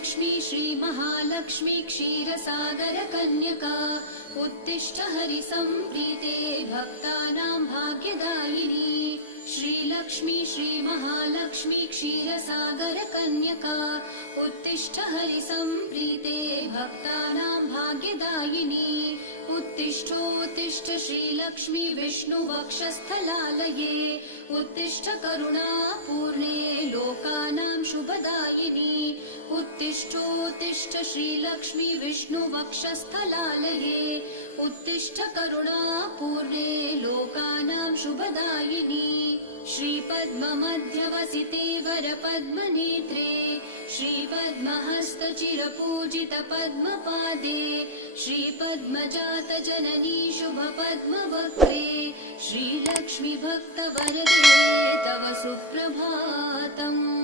श्रीलक्ष्मी श्रीमहालक्ष्मी क्षीरसागरकन्यका उत्तिष्ठ हरिसम्प्रीते भक्तानां भाग्यदायिनी। श्रीलक्ष्मी श्रीमहालक्ष्मी क्षीरसागरकन्यका उत्तिष्ठ हरिसम्प्रीते भक्तानां भाग्यदायिनी। उत्तिष्ठोत्तिष्ठ श्रीलक्ष्मी विष्णुवक्षस्थलालये उत्तिष्ठ करुणापूर्णे लोकानां शुभदायिनी। उत्तिष्ठोत्तिष्ठ श्रीलक्ष्मी विष्णुवक्षस्थलालये उत्तिष्ठ करुणापूर्णे लोकानां शुभदायिनी। श्रीपद्ममध्यवसिते वरपद्मनेत्रे श्रीपद्महस्तचिरपूजितपद्मपादे श्रीपद्मजातजननी शुभपद्मवक्त्रे श्रीलक्ष्मी भक्तवरदे तव सुप्रभातम्।